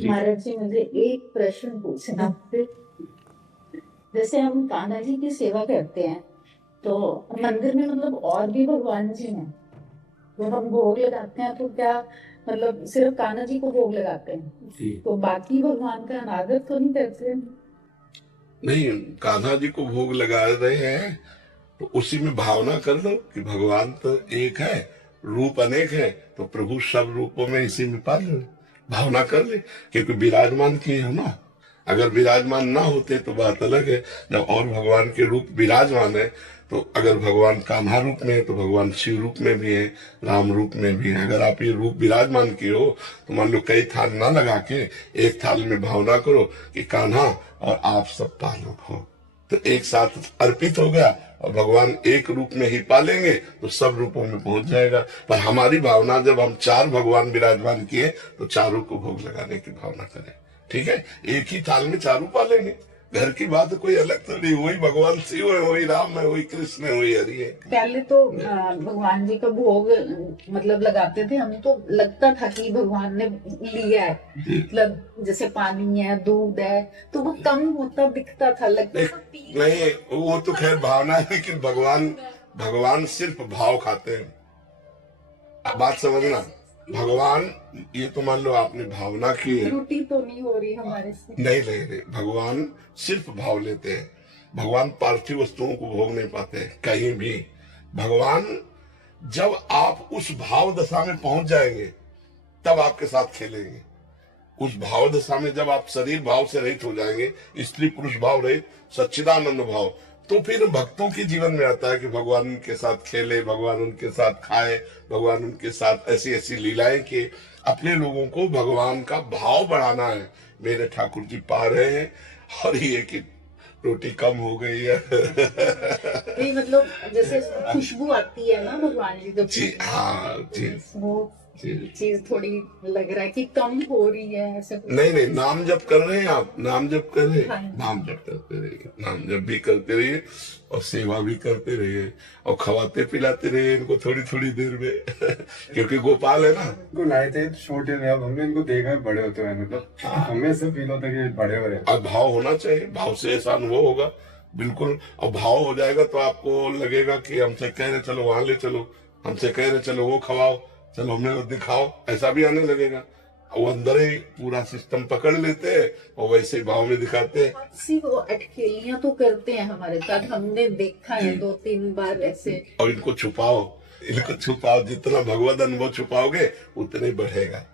महाराज जी, मुझे एक प्रश्न पूछना थे। जैसे हम कान्हा जी की सेवा करते हैं तो मंदिर में मतलब और भी भगवान जी हैं, जब हम भोग लगाते हैं तो क्या मतलब सिर्फ कान्हा जी को भोग लगाते हैं जी। तो बाकी भगवान का अनादर तो नहीं करते? नहीं, कान्हा जी को भोग लगा रहे हैं तो उसी में भावना कर दो कि भगवान तो एक है, रूप अनेक है, तो प्रभु सब रूपों में इसी में पाल लो, भावना कर ले। क्योंकि विराजमान किए हो ना, अगर विराजमान ना होते तो बात अलग है। जब और भगवान के रूप विराजमान है, तो अगर भगवान कान्हा रूप में है तो भगवान शिव रूप में भी है, राम रूप में भी है। अगर आप ये रूप विराजमान किए हो तो मान लो कई थाल ना लगा के एक थाल में भावना करो कि कान्हा और आप सब पालक हो, तो एक साथ अर्पित हो गया और भगवान एक रूप में ही पालेंगे तो सब रूपों में पहुंच जाएगा। पर हमारी भावना, जब हम चार भगवान विराजमान किए तो चारों को भोग लगाने की भावना करें। ठीक है, एक ही थाल में चारों पालेंगे, घर की बात कोई अलग तो नहीं। वही भगवान शिव है, वही राम है, वही कृष्ण है, वही हरि है। पहले तो भगवान जी का भोग मतलब लगाते थे हम, तो लगता था कि भगवान ने लिया है, मतलब जैसे पानी है, दूध है, तो वो कम होता दिखता था, लगता था नहीं, वो तो खैर भावना है, लेकिन भगवान भगवान सिर्फ भाव खाते हैं। बात समझना, भगवान, ये तो मान लो आपने भावना की है, त्रुटि तो नहीं हो रही हमारे से? नहीं नहीं नहीं, भगवान सिर्फ भाव लेते हैं। भगवान पार्थिव वस्तुओं को भोग नहीं पाते कहीं भी। भगवान, जब आप उस भाव दशा में पहुंच जाएंगे तब आपके साथ खेलेंगे। उस भाव दशा में जब आप शरीर भाव से रहित हो जाएंगे, स्त्री पुरुष भाव रहित, सच्चिदानंद भाव, तो फिर भक्तों के जीवन में आता है कि भगवान उनके साथ खेले, भगवान उनके साथ खाए, भगवान उनके साथ ऐसी ऐसी लीलाएं किए। अपने लोगों को भगवान का भाव बढ़ाना है। मेरे ठाकुर जी पा रहे हैं, और ये कि रोटी कम हो गई है। नहीं मतलब जैसे खुशबू आती है ना भगवान जी जी हाँ जी, वो चीज थोड़ी लग रहा है कि कम हो रही है ऐसे। नहीं नहीं, नाम जप कर रहे हैं आप, नाम जप कर रहे हैं, नाम जप करते रहिए, नाम जप भी करते रहिए और सेवा भी करते रहिए और खवाते पिलाते रहिए इनको थोड़ी थोड़ी देर में। क्योंकि गोपाल है ना। इनको लाए थे छोटे में, अब हमने इनको देखा है बड़े होते हुए, मतलब हमें से फील होता है कि बड़े हो रहे हैं। और भाव होना चाहिए, भाव से ऐसा अनुभव होगा बिल्कुल। और भाव हो जाएगा तो आपको लगेगा कि हमसे कह रहे चलो वहां ले चलो, हमसे कह रहे चलो वो खवाओ, चलो हमें वो दिखाओ, ऐसा भी आने लगेगा। वो अंदर ही पूरा सिस्टम पकड़ लेते हैं और वैसे ही भाव में दिखाते हैं। सिर्फ वो अटखेलियां तो करते हैं हमारे साथ, हमने देखा है 2-3 बार ऐसे। और इनको छुपाओ, इनको छुपाओ, जितना भगवत अनुभव छुपाओगे उतने बढ़ेगा।